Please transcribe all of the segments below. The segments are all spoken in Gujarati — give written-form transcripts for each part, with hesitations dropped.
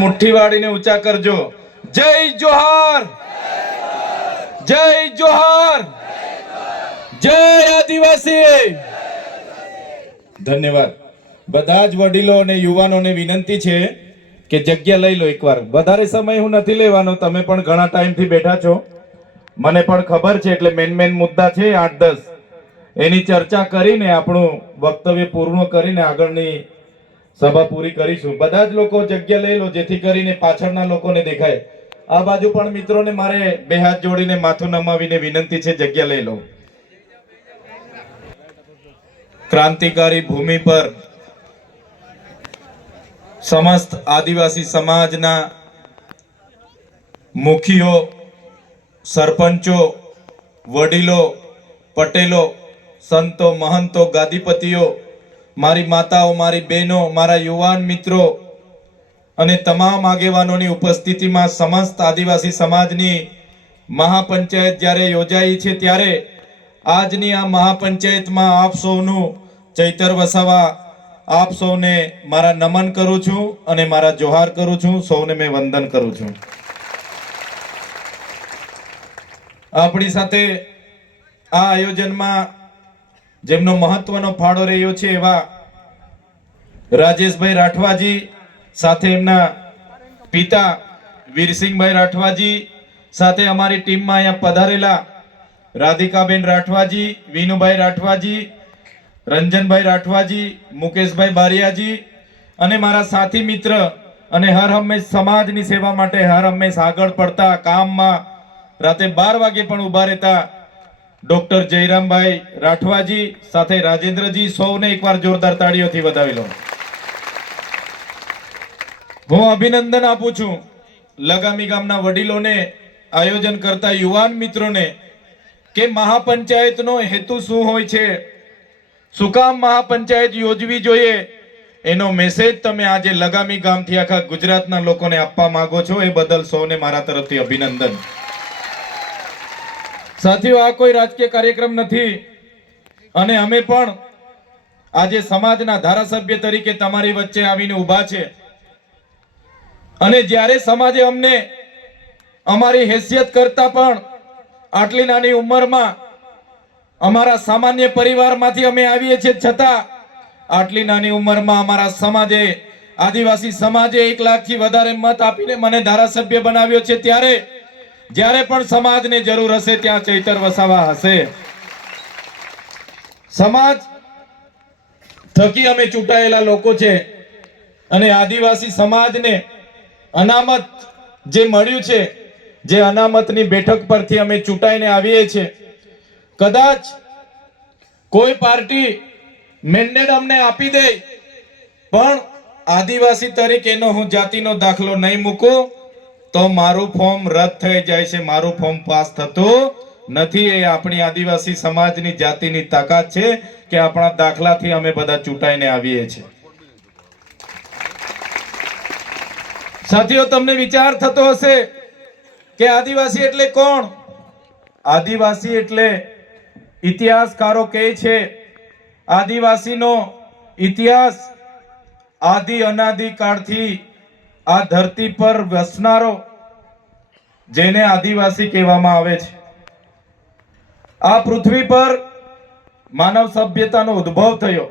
મુઠ્ઠી વાળીને ઊંચા કરજો. જય જોહાર, જય જોહાર, જય આદિવાસી. ધન્યવાદ. બધા જ વડીલો અને યુવાનોને વિનંતી છે કે જગ્યા લઈ લો એકવાર. વધારે સમય હું નથી લેવાનો, તમે પણ ઘણા ટાઈમથી બેઠા છો, મને પણ ખબર છે. એટલે મેન મુદ્દા છે 8-10, એની ચર્ચા કરીને આપણું વક્તવ્ય પૂર્ણ કરીને આગળની સભા પૂરી કરીશું. બધા જ લોકો જગ્યા લઈ લો જેથી કરીને પાછળના લોકોને દેખાય. આ બાજુ પણ મિત્રોને મારે બે હાથ જોડીને માથું નમાવીને વિનંતી છે, જગ્યા લઈ લો. ક્રાંતિકારી ભૂમિ પર સમસ્ત આદિવાસી સમાજના મુખીઓ, સરપંચો, વડીલો, પટેલો, સંતો, મહંતો, ગાદીપતિઓ, મારી માતાઓ, મારી બહેનો, મારા યુવાન મિત્રો અને તમામ આગેવાનોની ઉપસ્થિતિમાં સમસ્ત આદિવાસી સમાજની મહાપંચાયત જ્યારે યોજાઈ છે, ત્યારે આજની આ મહાપંચાયતમાં આપ સૌનું ચૈતર વસાવા આપ સૌને મારા નમન કરું છું અને મારા જોહાર કરું છું. સૌને મેં વંદન કરું છું. આપણી સાથે આ આયોજનમાં જેમનો મહત્વનો ફાળો રહ્યો છે એવા રાજેશભાઈ રાઠવાજી, સાથે એમના પિતા વીરસિંહભાઈ રાઠવાજી, સાથે અમારી ટીમમાં અહીંયા પધારેલા રાધિકાબેન રાઠવાજી, વિનુભાઈ રાઠવાજી, રંજનભાઈ રાઠવાજી, મુકેશભાઈ બારિયાજી અને મારા સાથી મિત્ર અને હર હંમેશ સમાજની સેવા માટે હર હંમેશ આગળ પડતા, કામમાં રાતે 12 વાગે પણ ઉભા રહેતા ડોક્ટર જયરામભાઈ રાઠવાજી, સાથે રાજેન્દ્રજી, સૌને એકવાર જોરદાર તાળીઓથી વધાવી લો. હું અભિનંદન આપું છું લગામી ગામના વડીલોને, આયોજન કરતા યુવાન મિત્રોને કે મહાપંચાયતનો હેતુ શું હોય છે, શું કામ મહાપંચાયત યોજવી જોઈએ, એનો મેસેજ તમે આજે લગામી ગામથી આખા ગુજરાતના લોકોને આપવા માંગો છો. એ બદલ સૌને મારા તરફથી અભિનંદન. સાથીઓ, આ કોઈ રાજકીય કાર્યક્રમ નથી અને અમે પણ આજે સમાજના ધારાસભ્ય તરીકે તમારી વચ્ચે આવીને ઊભા છે. અને જ્યારે સમાજે અમને અમારી હેસિયત કરતા પણ આટલી નાની ઉંમરમાં અમારા સામાન્ય પરિવારમાંથી અમે આવીએ છીએ, છતાં આટલી નાની ઉંમરમાં અમારા સમાજે, આદિવાસી સમાજે 1 લાખથી વધારે મત આપીને મને ધારાસભ્ય બનાવ્યો છે. ત્યારે જ્યારે પણ સમાજને જરૂર હશે ત્યાં ચૈતર વસાવા હશે. સમાજ થકી અમે ચૂંટાયેલા લોકો છે અને આદિવાસી સમાજને અનામત જે મળ્યું છે, જે અનામતની બેઠક પરથી અમે ચૂંટાઈને આવીએ છીએ. કદાચ કોઈ પાર્ટી મેન્ડેટ અમને આપી દે, પણ આદિવાસી તરીકેનો હું જાતિનો દાખલો નહીં મૂકું તો મારું ફોર્મ રદ થઈ જાય છે, મારું ફોર્મ પાસ થતું નથી. એ આપણી આદિવાસી સમાજની જાતિની તાકાત છે કે આપણા દાખલાથી અમે બધા ચૂંટાઈને આવીએ છીએ. સાથીઓ, તમને વિચાર થતો હશે કે આદિવાસી એટલે કોણ? આદિવાસી એટલે ઇતિહાસકારો કહે છે આદિવાસીનો ઇતિહાસ આદિ અનાદિ કાળથી આ ધરતી પર વસનારો, જેને આદિવાસી કહેવામાં આવે છે. આ પૃથ્વી પર માનવ સભ્યતાનો ઉદ્ભવ થયો.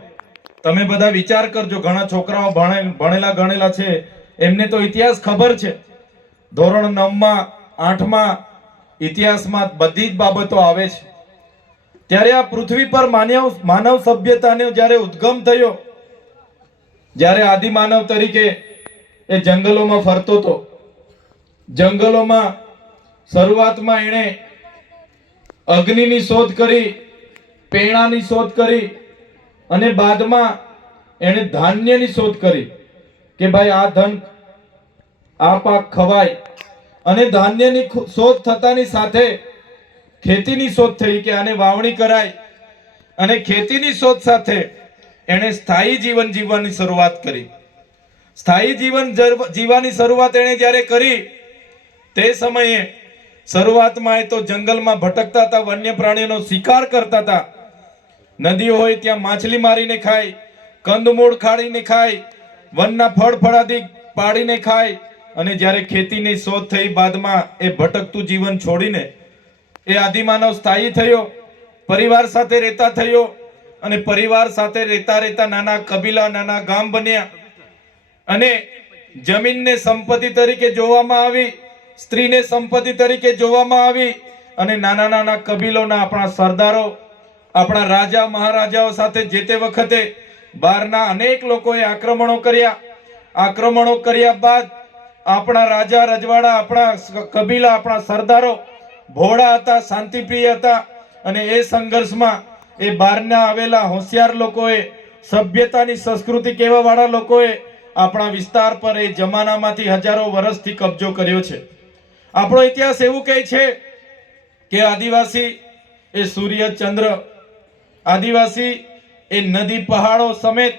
તમે બધા વિચાર કરજો, ઘણા છોકરાઓ ભણેલા ગણેલા છે, એમને તો ઇતિહાસ ખબર છે. ધોરણ 9માં 8માં ઇતિહાસમાં બધી જ બાબતો આવે છે. ત્યારે આ પૃથ્વી પર માનવ સભ્યતાનો જ્યારે ઉદ્ગમ થયો, જ્યારે આદિમાનવ તરીકે એ જંગલોમાં ફરતો હતો, જંગલોમાં શરૂઆતમાં એણે અગ્નિની શોધ કરી, પેણાની શોધ કરી અને બાદમાં એણે ધાન્યની શોધ કરી કે ભાઈ આ ધન, આ પાક ખવાય. અને ધાન્યની શોધ થતાની સાથે ખેતીની શોધ થઈ કે આને વાવણી કરાય. અને ખેતીની શોધ સાથે એણે સ્થાયી જીવન જીવવાની શરૂઆત કરી. સ્થાયી જીવન જીવવાની શરૂઆત એણે જ્યારે કરી તે સમયે શરૂઆતમાં એ તો જંગલમાં ભટકતા હતા, વન્ય પ્રાણીઓનો શિકાર કરતા હતા. નદીઓ હોય ત્યાં માછલી મારીને ખાય, કંદમૂળ ખાડીને ખાય, વનના ફળ ફળાદી પાડીને ખાય, અને જ્યારે ખેતીની શોધ થઈ બાદમાં એ ભટકતું જીવન છોડીને એ આદિમાનવ સ્થાયી થયો, પરિવાર સાથે રહેતા થયો અને પરિવાર સાથે રહેતા રહેતા નાના કબીલા, નાના ગામ બન્યા અને જમીનને સંપત્તિ તરીકે જોવામાં આવી, સ્ત્રીને સંપત્તિ તરીકે જોવામાં આવી અને નાના નાના કબીલોના આપણા સરદારો, આપણા રાજા મહારાજાઓ સાથે જે તે વખતે બહારના અનેક લોકોએ આક્રમણો કર્યા બાદ આપણા રાજા રજવાડા, આપણા કબીલા, આપણા સરદારો ભોળા હતા, શાંતિપ્રિય હતા અને એ સંઘર્ષમાં એ બહારના આવેલા હોશિયાર લોકોએ, સભ્યતાની સંસ્કૃતિ કહેવા વાળા લોકોએ આપણા વિસ્તાર પર એ જમાનામાંથી હજારો વર્ષથી કબજો કર્યો છે. આપણો ઇતિહાસ એવું કહે છે કે આદિવાસી એ સૂર્ય ચંદ્ર, આદિવાસી એ નદી પહાડો સમેત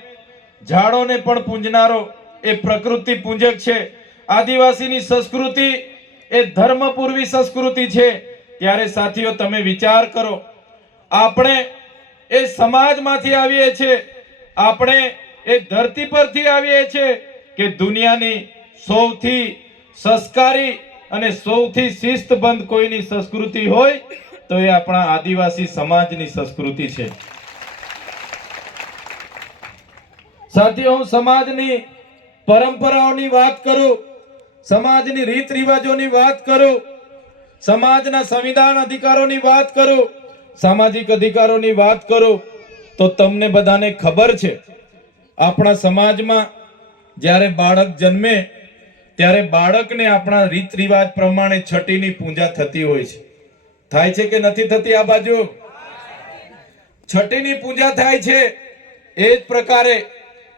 ઝાડોને પણ પૂંજનારો એ પ્રકૃતિ પૂજક છે. આદિવાસીની સંસ્કૃતિ એ ધર્મપૂર્વી સંસ્કૃતિ છે. ત્યારે સાથીઓ તમે વિચાર કરો, આપણે એ સમાજમાંથી આવીએ છીએ, આપણે એ ધરતી પરથી આવીએ છીએ કે દુનિયાની સૌથી સંસ્કારી અને સૌથી શિસ્તબદ્ધ કોઈની સંસ્કૃતિ હોય તો એ આપણા આદિવાસી સમાજની સંસ્કૃતિ છે. સાથીઓ, હું સમાજની પરંપરાઓની વાત કરું, સમાજની રીત રિવાજોની વાત કરું, સમાજના સંવિધાન અધિકારોની વાત કરું, સામાજિક અધિકારોની વાત કરું તો તમને બધાને ખબર છે આપણા સમાજમાં જ્યારે બાળક જન્મે ત્યારે બાળકને આપણા રીત રિવાજ પ્રમાણે છઠ્ઠીની પૂજા થતી હોય છે. થાય છે કે નથી થતી? આ બાજુ છઠ્ઠીની પૂજા થાય છે. એ જ પ્રકારે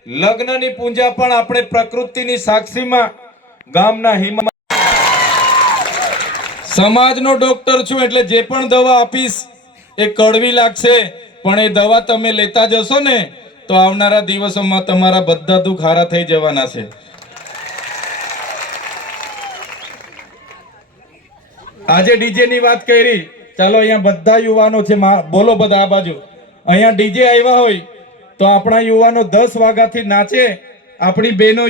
લગ્નની પૂજા પણ આપણે પ્રકૃતિની સાક્ષીમાં ગામના હિમા સમાજનો ડોક્ટર છું એટલે જે પણ દવા આપીશ એ કડવી લાગશે, પણ એ દવા તમે લેતા જશો ને તો આવનારા દિવસોમાં તમારા બધા દુઃખ હારા થઈ જવાના છે. આજે ડીજે ની વાત કરી, ચાલો અહીંયા બધા યુવાનો છે, બોલો બધા આ બાજુ. અહીંયા ડીજે આવ્યા હોય તો આપણા યુવાનો 10 વાગ્યાથી નાચે, આપણી બહેનો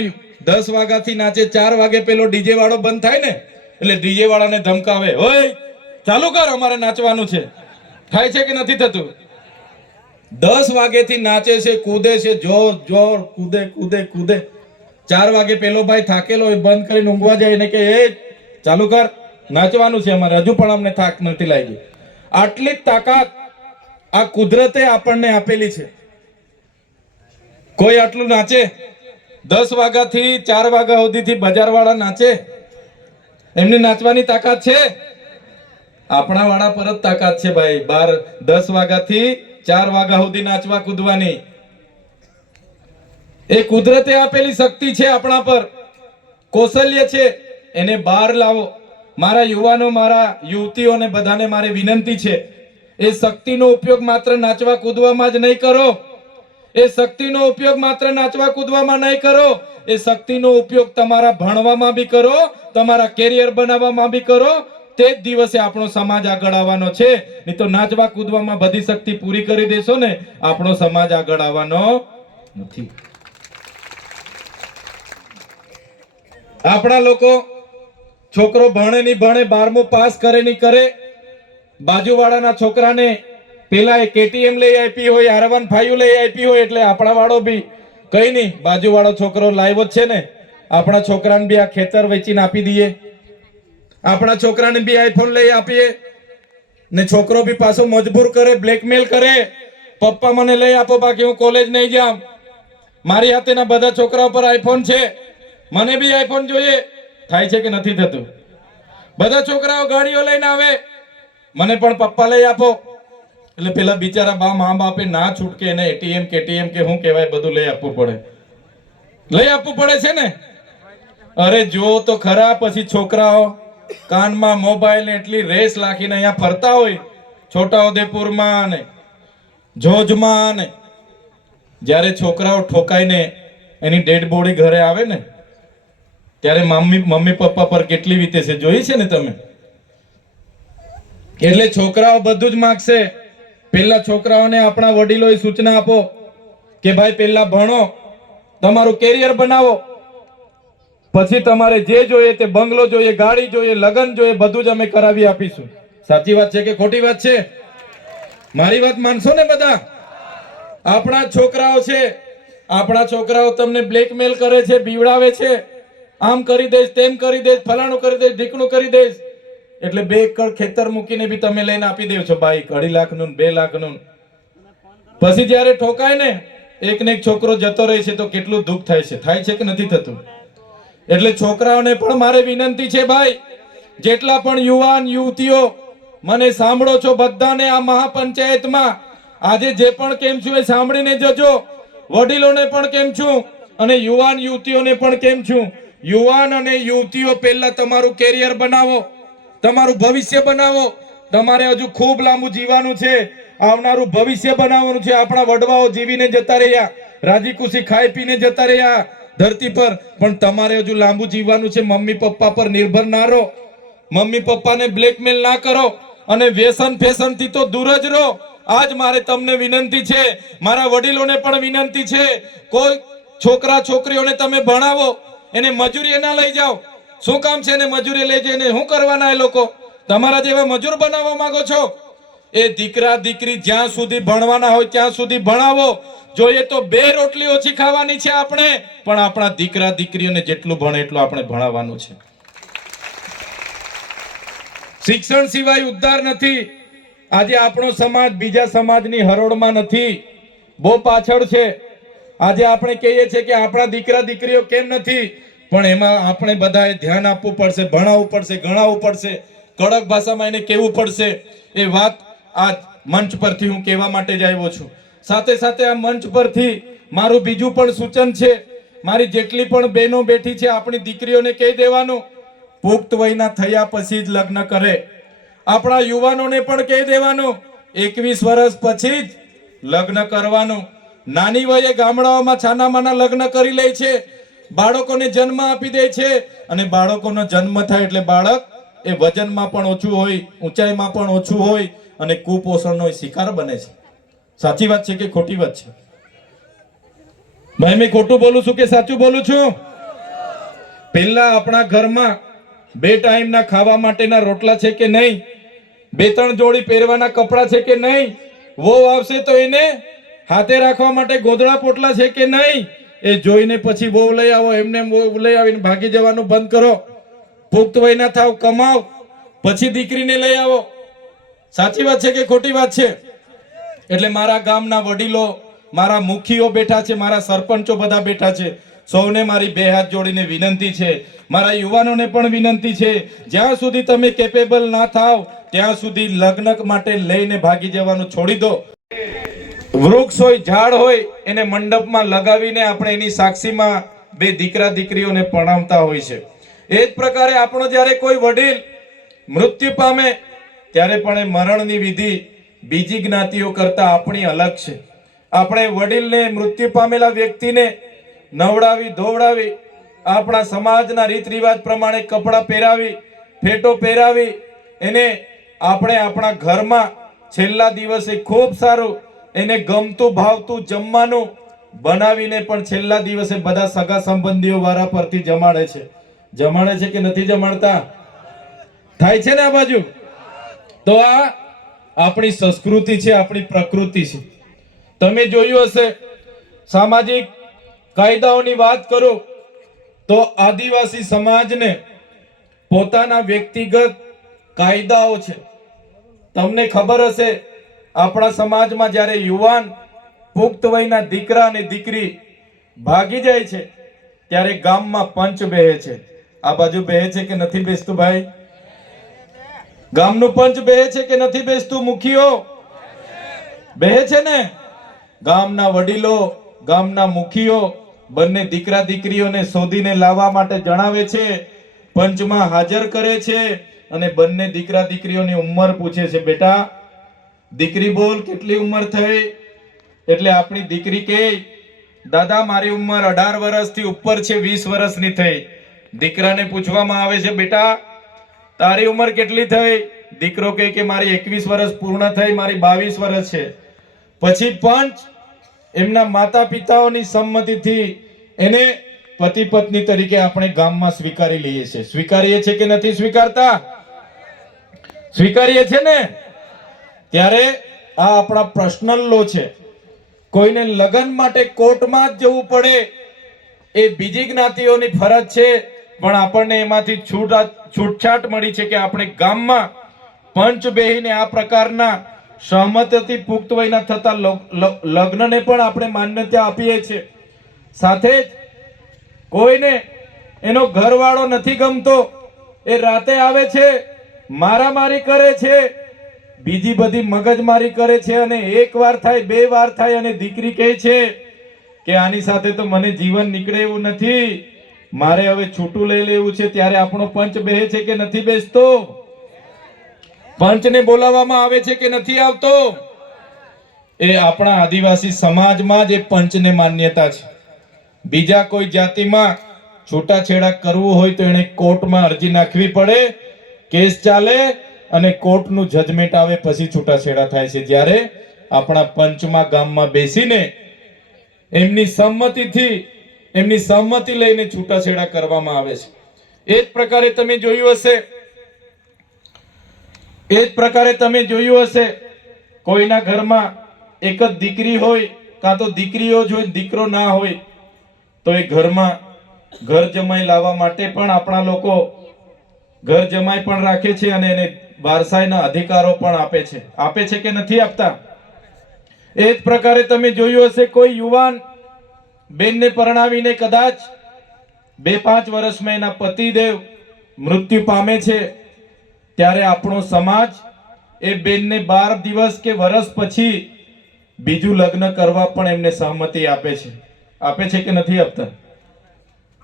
10 વાગ્યાથી નાચે, 4 વાગે પેલો ડીજે વાળો બંધ થાય ને એટલે ડીજે વાળાને ધમકાવે, ઓય ચાલુ કર, અમારે નાચવાનું છે. થાય છે કે નથી થતું? 10 વાગેથી નાચે છે, કૂદે છે, જોર જોર કૂદે કૂદે કૂદે. 4 વાગે પેલો ભાઈ થાકેલો હોય બંધ કરીને ઊંઘવા જાય ને કે એ ચાલુ કર, નાચવાનું છે અમારે, હજુ પણ અમને થાક નથી લાગી. આટલી જ તાકાત આ કુદરતે આપણને આપેલી છે. કોઈ આટલું નાચે? 10 વાગ્યાથી 4 વાગ્યા સુધીથી બજાર વાળા નાચે? એમની નાચવાની તાકાત છે? આપણા વાળા પર જ તાકાત છે ભાઈ. 10 વાગ્યાથી 4 વાગ્યા સુધી નાચવા કૂદવાની એ કુદરતે આપેલી શક્તિ છે આપણા પર, કૌશલ્ય છે, એને બહાર લાવો. મારા યુવાનો, મારા યુવતીઓને બધાને મારી વિનંતી છે, એ શક્તિનો ઉપયોગ માત્ર નાચવા કૂદવામાં જ નહીં કરો. એ શક્તિનો ઉપયોગ માત્ર નાચવા કૂદવામાં નહીં કરો, એ શક્તિનો ઉપયોગ તમારા ભણવામાં બી કરો, તમારા કેરિયર બનાવવામાં બી કરો. તે જ દિવસે આપણો સમાજ આગળ આવવાનો છે. નહીં તો નાચવા કૂદવામાં બધી શક્તિ પૂરી કરી દેશો ને, આપણો સમાજ આગળ આવવાનો નથી. આપણા લોકો છોકરો ભણે નહીં ભણે, 12મું પાસ કરે નહીં કરે, બાજુવાળાના છોકરાને પેલા KTM લઈ આપી હોય, R15 લઈ આપી હોય એટલે આપણા વાળો બી કઈ નહીં, બાજુવાળો છોકરો લાવ્યો છે ને, આપણા છોકરાને બી આ ખેતર વેચીને આપી દઈએ, આપણા છોકરાને બી આઈફોન લઈ આપીએ ને છોકરો બી પાછો મજબૂર કરે, બ્લેકમેલ કરે, પપ્પા મને લઈ આપો બાકી હું કોલેજ નહીં જામ. મારી હાથેના બધા છોકરાઓ પર આઈફોન છે, મને બી આઈફોન જોઈએ. થાય છે કે નથી થતું? બધા છોકરાઓ ગાડીઓ લઈને આવે, મને પણ પપ્પા લઈ આપો. એટલે પેલા બિચારા મા બાપે ના છૂટકે એને ATM KTM કે શું કહેવાય બધું લઈ આપવું પડે છે ને. અરે જો તો ખરા, પછી છોકરાઓ કાનમાં મોબાઈલ ને એટલી રેસ લાખીને અહીંયા ફરતા હોય, છોટાઉદેપુરમાં ને જોજમાં ને. જ્યારે છોકરાઓ ઠોકાઈને એની ડેડ બોડી ઘરે આવે ને ત્યારે મમ્મી પપ્પા પર કેટલી વીતે છે, જોઈ છે ને તમે? એટલે છોકરાઓ બધું જ માંગશે. પેલા છોકરાઓને આપણા વડીલોએ સૂચના આપો કે ભાઈ પહેલા ભણો, તમારું કેરિયર બનાવો. પછી તમારે જે જોઈએ તે બંગલો જોઈએ, ગાડી જોઈએ, લગ્ન જોઈએ, બધું જ અમે કરાવી આપીશું. સાચી વાત છે કે ખોટી વાત છે? મારી વાત માનશો ને બધા? આપણા છોકરાઓ છે, આપણા છોકરાઓ તમને બ્લેકમેલ કરે છે, બીવડાવે છે, આમ કરી દઈશ, તેમ કરી દઈશ, ફલાણું કરી દઈશ, ઢીકણું કરી દઈશ, એટલે 2 એકર ખેતર મૂકીને બી તમે લઈને આપી દેવ છો બાઈક 2.5 લાખનું 2 લાખનું. પછી જ્યારે ઠોકાય ને એક ને એક છોકરો જતો રહે છે તો કેટલું દુઃખ થાય છે. થાય છે કે નથી થતું? એટલે છોકરાઓને પણ મારે વિનંતી છે ભાઈ, જેટલા પણ યુવાન યુવતીઓ મને સાંભળો છો, બધાને આ મહાપંચાયતમાં આજે જે પણ કેમ છું એ સાંભળીને જજો. વડીલોને પણ કેમ છું અને યુવાન યુવતીઓને પણ કેમ છું. યુવાન અને યુવતીઓ પહેલા તમારું કેરિયર બનાવો, તમારું ભવિષ્ય બનાવો. તમારે હજુ ખૂબ લાંબુ જીવવાનું છે, આવનારું ભવિષ્ય બનાવવાનું છે. આપણા વડવાઓ જીવીને જતા રહ્યા, રાજી ખુશી ખાઈ પીને જતા રહ્યા ધરતી પર, પણ તમારે હજુ લાંબુ જીવવાનું છે. મમ્મી પપ્પા પર નિર્ભર ના રહો, મમ્મી પપ્પાને બ્લેકમેલ ના કરો અને વ્યસન ફેશન થી તો દૂર જ રહો. આજ મારે તમને વિનંતી છે, મારા વડીલોને પણ વિનંતી છે, કોઈ છોકરા છોકરીઓને તમે ભણાવો, એને મજૂરી ના લઈ જાઓ. શું કામ છે એને મજૂરી લઈ જઈને શું કરવાના? એ લોકો તમારા જેવા મજૂર બનાવવા માંગો છો? એ દીકરા દીકરી જ્યાં સુધી ભણવાના હોય ત્યાં સુધી ભણાવો. જોઈએ તો 2 રોટલી ઓછી ખાવાની છે આપણે, પણ આપણા દીકરા દીકરીઓને જેટલું ભણે એટલું આપણે ભણાવવાનું છે. શિક્ષણ સિવાય ઉદ્ધાર નથી. આજે આપણો સમાજ બીજા સમાજની હરોળમાં નથી, બહુ પાછળ છે. આજે આપણે કહીએ છીએ કે આપણા દીકરા દીકરીઓ કેમ નથી, પણ એમાં આપણે બધાએ ધ્યાન આપવું પડશે, ભણાવવું પડશે, ગણાવવું પડશે, કડક ભાષામાં એને કહેવું પડશે. એ વાત આ મંચ પરથી હું કહેવા માટે જ આવ્યો છું. સાથે સાથે આ મંચ પરથી મારું બીજું પણ સૂચન છે, મારી જેટલી પણ બહેનો બેઠી છે, આપણી દીકરીઓને કહી દેવાનું, પુખ્ત વયના થયા પછી જ લગ્ન કરે. આપણા યુવાનોને પણ કહી દેવાનું, 21 વર્ષ પછી જ લગ્ન કરવાનું. નાની વયે ગામડાઓમાં છાનામાના લગ્ન કરી લે છે, બાળકોને જન્મ આપી દે છે, અને બાળકોનો જન્મ થાય એટલે બાળક એ વજનમાં પણ ઓછું હોય, ઊંચાઈમાં પણ ઓછું હોય અને કુપોષણનો શિકાર બને છે. સાચી વાત છે કે ખોટી વાત છે? ભાઈ મેં ખોટું બોલું છું કે સાચું બોલું છું? પહેલા આપણા ઘરમાં 2 ટાઈમના ખાવા માટેના રોટલા છે કે નહીં? 2-3 જોડી પહેરવાના કપડા છે કે નહીં? વહુ આવશે તો એને હાથે રાખવા માટે ગોદડા પોટલા છે કે નહીં? એ જોઈને પછી વહુ લઈ આવો, એમને વહુ લઈ આવીને ભાગી જવાનું બંધ કરો. પુખ્ત વયના થાવ, કમાવ, પછી દીકરીને લઈ આવો. સાચી વાત છે કે ખોટી વાત છે? એટલે મારા ગામના વડીલો, મારા મુખીઓ બેઠા છે, મારા સરપંચો બધા બેઠા છે, સૌને મારી 2 હાથ જોડીને વિનંતી છે, મારા યુવાનોને પણ વિનંતી છે, જ્યાં સુધી તમે કેપેબલ ના થાવ ત્યાં સુધી લગ્ન માટે લઈને ભાગી જવાનું છોડી દો. વૃક્ષ હોય, ઝાડ હોય, એને મંડપમાં લગાવીને આપણે એની સાક્ષીમાં 2 દીકરા દીકરીઓને પરણાવતા હોય છે. એ જ પ્રકારે આપણો જ્યારે કોઈ વડીલ મૃત્યુ પામે ત્યારે પણ એ મરણની વિધિ બીજી જ્ઞાતિઓ કરતા આપણી અલગ છે. આપણે વડીલને, મૃત્યુ પામેલા વ્યક્તિને નવડાવી ધોવડાવી, આપણા સમાજના રીત રિવાજ પ્રમાણે કપડાં પહેરાવી, ફેટો પહેરાવી, એને આપણે આપણા ઘરમાં છેલ્લા દિવસે ખૂબ સારું એને ગમતું ભાવતું જમવાનું બનાવીને પણ છેલ્લા દિવસે બધા સગા સંબંધીઓ વારા પરથી જમાડે છે. જમાડે છે કે નથી જમાડતા? થાય છે ને આ બાજુ? તો આ આપણી સંસ્કૃતિ છે, આપણી પ્રકૃતિ છે. તમે જોયું હશે, સામાજિક કાયદાઓની વાત કરો તો આદિવાસી સમાજને પોતાના વ્યક્તિગત કાયદાઓ છે. તમને ખબર હશે, આપણા સમાજમાં જ્યારે યુવાન પુખ્ત વયના દીકરા અને દીકરી ભાગી જાય છે ત્યારે ગામમાં પંચ બેહે છે. આ બાજુ બેહે છે કે નથી બેસતું ભાઈ? ગામનું પંચ બેહે છે કે નથી બેસતું? મુખીઓ બેહે છે ને? ગામના વડીલો, ગામના મુખીઓ બંને દીકરા દીકરીઓને શોધીને લાવવા માટે જણાવે છે, પંચમાં હાજર કરે છે અને બંને દીકરા દીકરીઓની ઉંમર પૂછે છે. બેટા દીકરી બોલ, કેટલી ઉંમર થઈ? એટલે આપણી દીકરી કહે, દાદા મારી ઉંમર 18 વર્ષથી ઉપર છે, 20 વર્ષની થઈ. દીકરાને પૂછવામાં આવે છે, બેટા તારી ઉંમર કેટલી થઈ? દીકરો કહે કે મારી 21 વર્ષ પૂર્ણ થઈ, મારી 22 વર્ષ છે. પછી પંચ એમના માતા પિતાઓની સંમતિથી એને પતિ પત્ની તરીકે આપણે ગામમાં સ્વીકારી લઈએ છીએ. સ્વીકારીએ છીએ કે નથી સ્વીકારતા? સ્વીકારીએ છીએ ને? ત્યારે આ આપણા પર્સનલ લો છે. કોઈને લગ્ન માટે કોર્ટમાં જ જવું પડે એ બીજી જ્ઞાતિઓની ફરજ છે, પણ આપણને એમાંથી છૂટછાટ મળી છે કે આપણે ગામમાં પંચ બેહીને આ પ્રકારના સહમતિથી પુખ્ત વયના થતા લગ્નને પણ આપણે માન્યતા આપીએ છીએ. સાથે જ કોઈને એનો ઘરવાળો નથી ગમતો, એ રાતે આવે છે, મારામારી કરે છે, બીજી બધી મગજમારી કરે છે, અને એક વાર થાય, બે વાર થાય અને દીકરી કહે છે કે આની સાથે તો મને જીવન નીકળે એવું નથી, મારે હવે છૂટું લઈ લેવું છે. ત્યારે આપણો પંચ બેહે છે કે નથી બેસતો? પંચને બોલાવવામાં આવે છે કે નથી આવતો? એ આપણા આદિવાસી સમાજમાં જ એ પંચને માન્યતા છે. બીજા કોઈ જાતિમાં છૂટાછેડા કરવું હોય તો એને કોર્ટમાં અરજી નાખવી પડે, કેસ ચાલે અને કોર્ટનું જજમેન્ટ આવે, પછી છૂટાછેડા થાય છે. જ્યારે આપણા પંચમાં ગામમાં બેસીને એમની સંમતિ લઈને છૂટાછેડા કરવામાં આવે છે. એ જ પ્રકારે તમે જોયું હશે કોઈના ઘરમાં એક જ દીકરી હોય, કાં તો દીકરીઓ જ હોય, દીકરો ના હોય, તો એ ઘરમાં ઘર જમાઈ લાવવા માટે પણ આપણા લોકો ઘર જમાઈ પણ રાખે છે અને એને વારસાઈના અધિકારો પણ આપે છે કે નથી આપતા? એ જ પ્રકારે તમે જોયું હશે કોઈ યુવાન બેનને પરણાવીને કદાચ 2-5 વર્ષમાં એના પતિદેવ મૃત્યુ પામે છે, ત્યારે આપણો સમાજ એ બેનને 12 દિવસ કે વર્ષ પછી બીજું લગ્ન કરવા પણ એમને સહમતિ આપે છે કે નથી આપતા?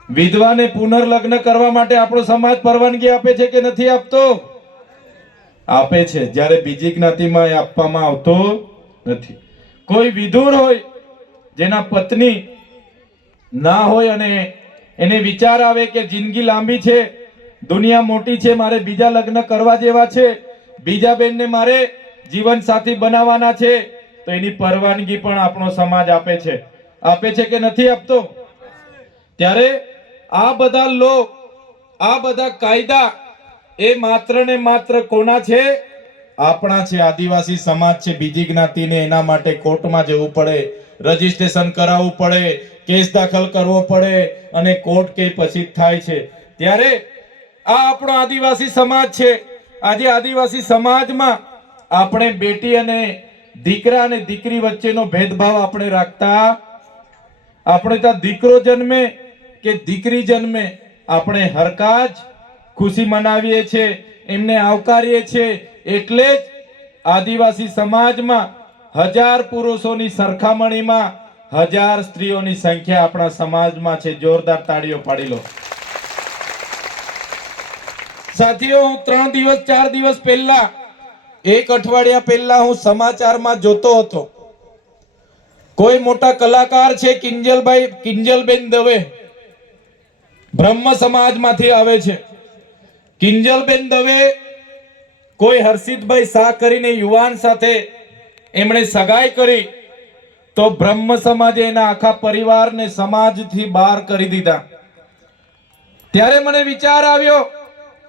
વિધવાને પુનર્લગ્ન કરવા માટે આપણો સમાજ પરવાનગી આપે છે કે નથી આપતો? આપે છે. જ્યારે બીજી જ્ઞાતિમાં એ આપવામાં આવતો નથી. કોઈ વિધુર હોય જેના પત્ની ના હોય અને એને વિચાર આવે કે જિંદગી લાંબી છે, દુનિયા મોટી છે, મારે બીજા લગ્ન કરવા જેવા છે, બીજા બેનને મારે જીવન સાથી બનાવવાના છે, તો એની પરવાનગી પણ આપણો સમાજ આપે છે કે નથી આપતો? ત્યારે આ બધા કાયદા એ માત્ર ને માત્ર કોના છે? આપણા છે, આદિવાસી સમાજ છે. બીજી જ્ઞાતિને એના માટે કોર્ટમાં જવું પડે, રજીસ્ટ્રેશન કરાવવું પડે, કેસ દાખલ કરવો પડે અને કોર્ટ કે પછી થાય છે. ત્યારે આ આપણો આદિવાસી સમાજ છે. આજે આદિવાસી સમાજમાં આપણે બેટી અને દીકરા અને દીકરી વચ્ચેનો ભેદભાવ આપણે રાખતા. આપણે ત્યાં દીકરો જન્મે કે દીકરી જન્મે આપણે હરખા જ ખુશી મનાવીએ છીએ, એમને આવકારીએ છીએ. એટલે જ આદિવાસી સમાજમાં 1000 પુરુષોની સરખામણીમાં 1000 સ્ત્રીઓની સંખ્યા આપણા સમાજમાં છે. જોરદાર તાળીઓ પાડી લો. સાથીઓ, હું 3 દિવસ 4 દિવસ પહેલા, 1 અઠવાડિયા પહેલા હું સમાચારમાં જોતો હતો. કોઈ મોટા કલાકાર છે, કિંજલબેન દવે, બ્રહ્મ સમાજમાંથી આવે છે. કિંજલબેન દવે કોઈ હર્ષિતભાઈ શાહ કરીને યુવાન સાથે એમણે સગાઈ કરી, તો બ્રહ્મ સમાજે એના આખા પરિવારને સમાજથી બહાર કરી દીધા. ત્યારે મને વિચાર આવ્યો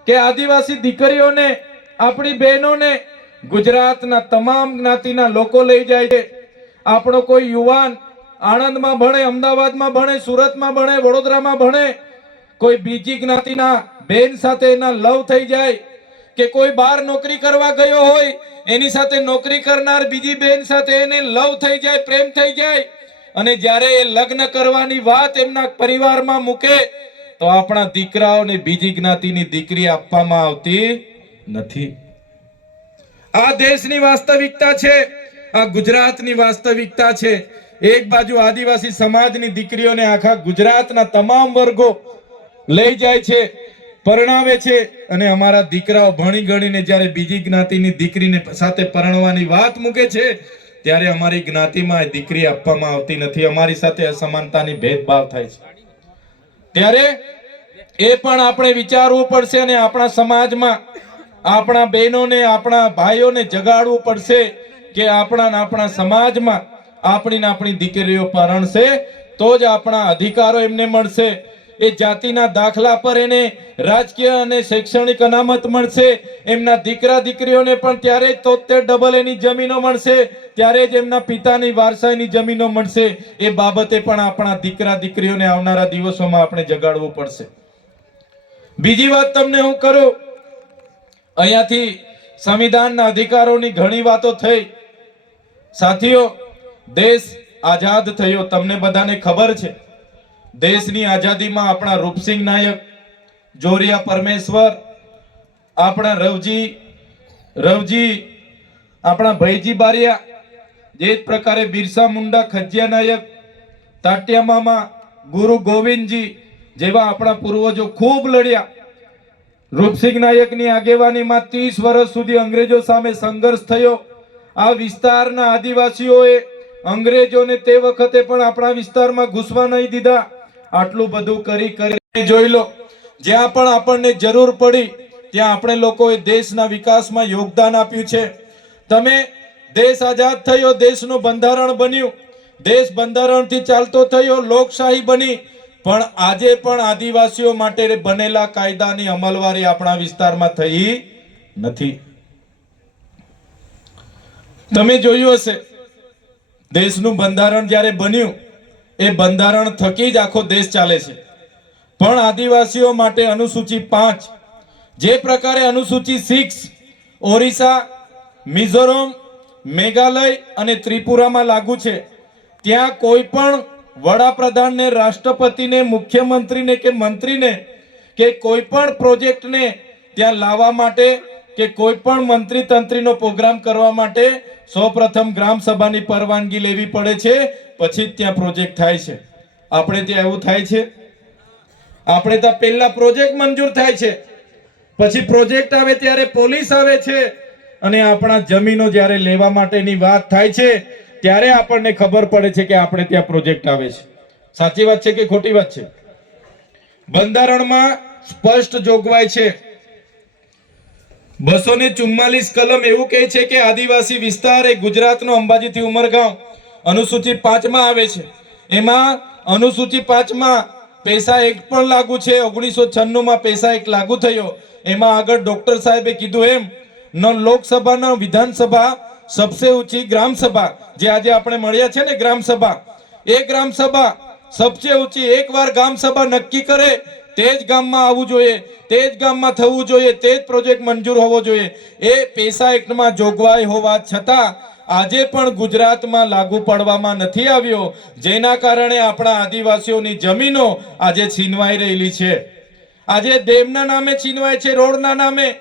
કે આદિવાસી દીકરીઓને, આપણી બહેનોને ગુજરાતના તમામ જ્ઞાતિના લોકો લઈ જાય છે. આપણો કોઈ યુવાન આણંદમાં ભણે, અમદાવાદમાં ભણે, સુરતમાં ભણે, વડોદરામાં ભણે, કોઈ બીજી જ્ઞાતિના બેન સાથે એના લવ થઈ જાય, કે કોઈ બહાર નોકરી કરવા ગયો હોય, એની સાથે નોકરી કરનાર બીજી બેન સાથે એને લવ થઈ જાય, પ્રેમ થઈ જાય, અને જ્યારે એ લગ્ન કરવાની વાત એમના પરિવારમાં મૂકે, તો આપણા દીકરાઓને બીજી જ્ઞાતિની દીકરી આપવામાં આવતી નથી. આ દેશની વાસ્તવિકતા છે, આ ગુજરાતની વાસ્તવિકતા છે. એક બાજુ આદિવાસી સમાજની દીકરીઓને આખા ગુજરાતના તમામ વર્ગો લઈ જાય છે, પરણાવે છે, અને અમારા દીકરાઓ ભણી ગણીને જ્યારે બીજી જ્ઞાતિની દીકરીને સાથે પરણવાની વાત મૂકે છે, ત્યારે અમારી જ્ઞાતિમાં દીકરી આપવામાં આવતી નથી. અમારી સાથે અસમાનતાની ભેદભાવ થાય છે. ત્યારે એ પણ આપણે વિચારવું પડશે અને આપણા સમાજમાં આપણા બહેનોને, આપણા ભાઈઓને જગાડવું પડશે કે આપણા સમાજમાં આપણી દીકરીઓ પરણશે તો જ આપણા અધિકારો એમને મળશે. એ જાતિના દાખલા પર એને રાજકીય અને શૈક્ષણિક અનામત મળશે, એમના દીકરા દીકરીઓને પણ ત્યારે જ 73 એની જમીનો મળશે, ત્યારે જ એમના પિતાની વારસાઈની જમીનો મળશે. એ બાબતે પણ આપણા દીકરા દીકરીઓને આવનારા દિવસોમાં આપણે જગાડવું પડશે. બીજી વાત તમને હું કરું, અહીંયાથી સંવિધાનના અધિકારોની ઘણી વાતો થઈ. સાથીઓ, દેશ આઝાદ થયો, તમને બધાને ખબર છે. દેશની આઝાદીમાં આપણા રૂપસિંહ નાયક, જોરિયા પરમેશ્વર, આપણા રવજી, આપણા ભૈજી બારિયા, જે જ પ્રકારે બિરસા મુંડા, ખજિયા નાયક, તાત્યા મામા, ગુરુ ગોવિંદજી જેવા આપણા પૂર્વજો ખૂબ લડ્યા. રૂપસિંહ નાયકની આગેવાનીમાં 30 વર્ષ સુધી અંગ્રેજો સામે સંઘર્ષ થયો. આ વિસ્તારના આદિવાસીઓએ અંગ્રેજોને તે વખતે પણ આપણા વિસ્તારમાં ઘૂસવા નહીં દીધા. આટલું બધું કરી જોઈ લો, જ્યાં પણ આપણને જરૂર પડી ત્યાં આપણે લોકોએ દેશના વિકાસમાં યોગદાન આપ્યું છે. તમે દેશ આઝાદ થયો, દેશનું બંધારણ બન્યું, દેશ બંધારણથી ચાલતો થયો, લોકશાહી બની, પણ આજે પણ આદિવાસીઓ માટે બનેલા કાયદાની અમલવારી આપણા વિસ્તારમાં થઈ નથી. તમે જોયું હશે, દેશનું બંધારણ જ્યારે બન્યું એ બંધારણ થકી જ આખો દેશ ચાલે છે. પણ આદિવાસીઓ માટે અનુસૂચિ 5, જે પ્રકારે અનુસૂચિ 6 ઓરિસ્સા, મિઝોરમ, મેઘાલય અને ત્રિપુરામાં લાગુ છે, ત્યાં કોઈ પણ વડાપ્રધાનને, રાષ્ટ્રપતિને, મુખ્યમંત્રીને કે મંત્રીને કે કોઈ પણ પ્રોજેક્ટને ત્યાં લાવવા માટે કે કોઈ પણ મંત્રી તંત્રીનો પ્રોગ્રામ કરવા માટે સૌપ્રથમ ગ્રામ સભાની પરવાનગી લેવી પડે છે, પછી જ ત્યાં પ્રોજેક્ટ થાય છે. આપણે ત્યાં એવું થાય છે? આપણે ત્યાં પહેલા પ્રોજેક્ટ મંજૂર થાય છે, પછી પ્રોજેક્ટ આવે ત્યારે પોલીસ આવે છે, અને આપણા જમીનો જ્યારે લેવા માટેની વાત થાય છે ત્યારે આપણને ખબર પડે છે કે આપણે ત્યાં પ્રોજેક્ટ આવે છે. સાચી વાત છે કે ખોટી વાત છે? બંધારણમાં સ્પષ્ટ જોગવાઈ છે, 244 કલમ એવું કહે છે કે આદિવાસી વિસ્તાર એ ગુજરાતનો અંબાજીથી ઉમરગામ અનુસૂચિ 5 માં આવે છે. એમાં અનુસૂચિ 5 માં પૈસા એક્ટ પણ લાગુ છે. 1996 માં પૈસા એક્ટ લાગુ થયો. એમાં આગળ ડોક્ટર સાહેબે કીધું એમ, ન લોકસભા ન વિધાનસભા, સબસે ઊંચી ગ્રામ સભા, જે આજે આપણે મળ્યા છે ને ગ્રામ સભા, એ ગ્રામ સભા સબસે ઊંચી, એકવાર ગ્રામ સભા નક્કી કરે તે જ ગામમાં આવવું જોઈએ, તે જ ગામમાં થવું જોઈએ, તે જ પ્રોજેક્ટ મંજૂર હોવો જોઈએ. એ પૈસા એક્ટમાં જોગવાઈ હોવા છતાં આજે પણ ગુજરાતમાં લાગુ પાડવામાં નથી આવ્યો, જેના કારણે આપણા આદિવાસીઓની જમીનો આજે છીનવાઈ રહેલી છે. આજે ડેમના નામે છીનવાય છે, રોડના નામે,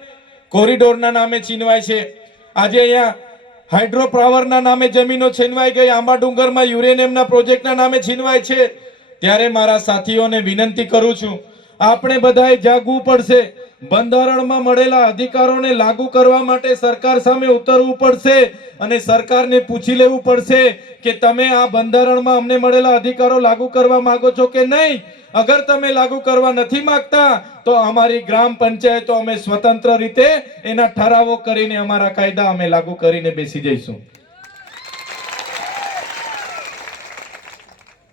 કોરિડોરના નામે છીનવાય છે. આજે અહીંયા હાઇડ્રો પાવરના નામે જમીનો છીનવાઈ ગઈ, આંબા ડુંગરમાં યુરેનિયમના પ્રોજેક્ટના નામે છીનવાય છે. ત્યારે મારા સાથીઓને વિનંતી કરું છું, આપણે બધાએ જાગવું પડશે. બંધારણમાં મળેલા અધિકારોને લાગુ કરવા માટે સરકાર સામે ઉતરવું પડશે અને સરકારને પૂછી લેવું પડશે કે તમે આ બંધારણમાં અમને મળેલા અધિકારો લાગુ કરવા માંગો છો કે નહીં. અગર તમે લાગુ કરવા નથી માંગતા તો અમારી ગ્રામ પંચાયતો અમે સ્વતંત્ર રીતે એના ઠરાવો કરીને અમારા કાયદા અમે લાગુ કરીને બેસી જઈશું.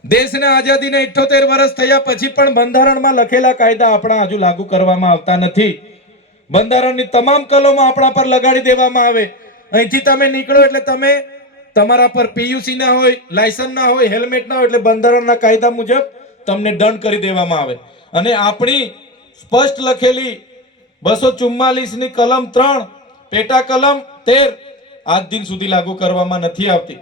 દેશને આઝાદીને 78 વર્ષ થયા પછી પણ બંધારણમાં લખેલા કાયદા આપણા હજુ લાગુ કરવામાં આવતા નથી. બંધારણની તમામ કલમો આપણા પર લગાડી દેવામાં આવે. અહીંથી તમે નીકળો એટલે તમે તમારા પર પીયુસી ના હોય, લાયસન્સ ના હોય, હેલ્મેટ ના હોય એટલે બંધારણના કાયદા મુજબ તમને દંડ કરી દેવામાં આવે. અને આપણી સ્પષ્ટ લખેલી 244 ની કલમ 3 પેટા કલમ 13 આજ દિન સુધી લાગુ કરવામાં નથી આવતી.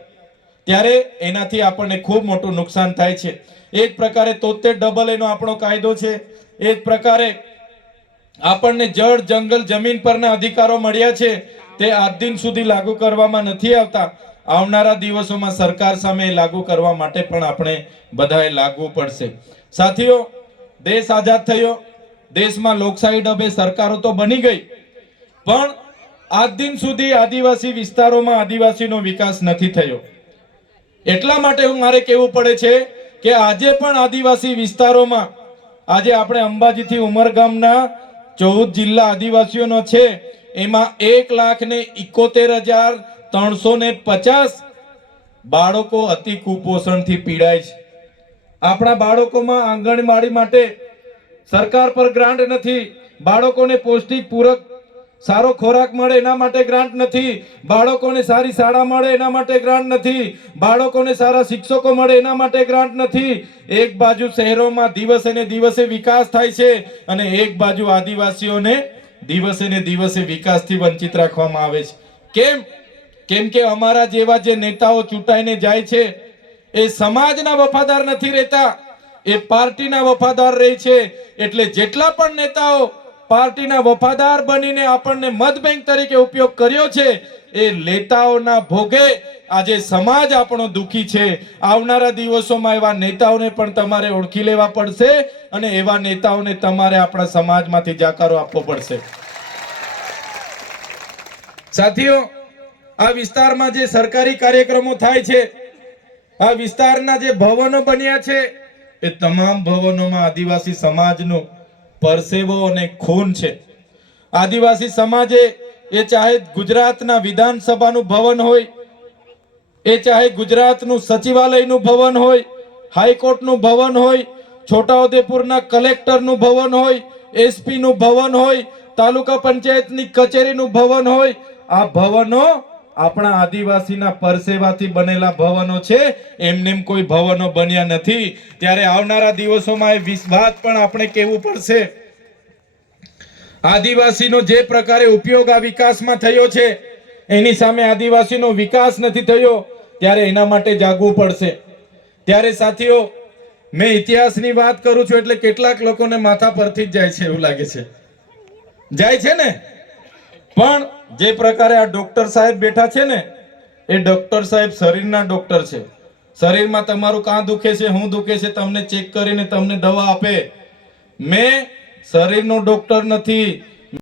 ત્યારે એનાથી આપણને ખૂબ મોટું નુકસાન થાય છે. એ જ પ્રકારે 73 નો આપણો કાયદો છે. એ જ પ્રકારે આપણને જળ, જંગલ, જમીન પરના અધિકારો મળ્યા છે, તે આજ દિન સુધી લાગુ કરવામાં નથી આવતા. આવનારા દિવસોમાં સરકાર સામે લાગુ કરવા માટે પણ આપણે બધાએ લાગવું પડશે. સાથીઓ, દેશ આઝાદ થયો, દેશમાં લોકશાહી ડબે સરકારો તો બની ગઈ, પણ આજ દિન સુધી આદિવાસી વિસ્તારોમાં આદિવાસીનો વિકાસ નથી થયો. એટલા માટે મારે કહેવું પડે છે કે આજે પણ આદિવાસી વિસ્તારોમાં, આજે આપણે અંબાજીથી ઉમરગામના 14 જિલ્લા આદિવાસીઓનો છે, એમાં 1,71,350 બાળકો અતિ કુપોષણથી પીડાય છે. આપણા બાળકોમાં આંગણવાડી માટે સરકાર પર ગ્રાન્ટ નથી, બાળકોને પૌષ્ટિક પૂરક સારો ખોરાક મળે એના માટે ગ્રાન્ટ નથી, બાળકોને સારી શાળા મળે એના માટે ગ્રાન્ટ નથી, બાળકોને સારા શિક્ષકો મળે એના માટે ગ્રાન્ટ નથી. એક બાજુ શહેરોમાં દિવસે ને દિવસે વિકાસ થાય છે અને એક બાજુ આદિવાસીઓને દિવસે ને દિવસે વિકાસથી વંચિત રાખવામાં આવે છે. કેમ? કેમ કે અમારા જેવા જે નેતાઓ ચૂંટાઈને જાય છે એ સમાજના વફાદાર નથી રહેતા, એ પાર્ટીના વફાદાર રહે છે. એટલે જેટલા પણ નેતાઓ પાર્ટીના વફાદાર બનીને આપણને મત બેંક તરીકે ઉપયોગ કર્યો છે એ નેતાઓના ભોગે આજે સમાજ આપણો દુખી છે. આવનારા દિવસોમાં એવા નેતાઓને પણ તમારે ઓળખી લેવા પડશે અને એવા નેતાઓને તમારે આપણા સમાજમાંથી જાકારો આપવો પડશે. સાથીઓ, આ વિસ્તારમાં જે સરકારી કાર્યક્રમો થાય છે, આ વિસ્તારના જે ભવનો બન્યા છે એ તમામ ભવનોમાં આદિવાસી સમાજનું પરસેવો અને ખૂન છે. આદિવાસી સમાજે એ ચાહે ગુજરાતના વિધાનસભાનું ભવન હોય, એ ચાહે ગુજરાતનું સચિવાલયનું ભવન હોય, હાઈકોર્ટનું ભવન હોય, છોટાઉદેપુરના કલેક્ટરનું ભવન હોય, એસપી નું ભવન હોય, તાલુકા પંચાયતની કચેરીનું ભવન હોય, આ ભવનો આપણા આદિવાસીના પરસેવાથી બનેલા ભવનો છે. એમનેમ કોઈ ભવનો બન્યા નથી. ત્યારે આવનારા દિવસોમાં એ વાત પણ આપણે કહેવું પડશે. આદિવાસીનો જે પ્રકારે ઉપયોગ આ વિકાસમાં થયો છે એની સામે આદિવાસીનો વિકાસ નથી થયો, ત્યારે એના માટે જાગવું પડશે. ત્યારે સાથીઓ, મેં ઇતિહાસની વાત કરું છું એટલે કેટલાક લોકોને માથા પરથી જ જાય છે એવું લાગે છે. જાય છે ને? પણ જે પ્રકારે આ ડોક્ટર સાહેબ બેઠા છે ને, એ ડોક્ટર સાહેબ શરીરના ડોક્ટર છે. શરીરમાં તમારું કાં દુખે છે, હું દુખે છે, તમને ચેક કરીને તમને દવા આપે. મેં શરીરનો ડોક્ટર નથી,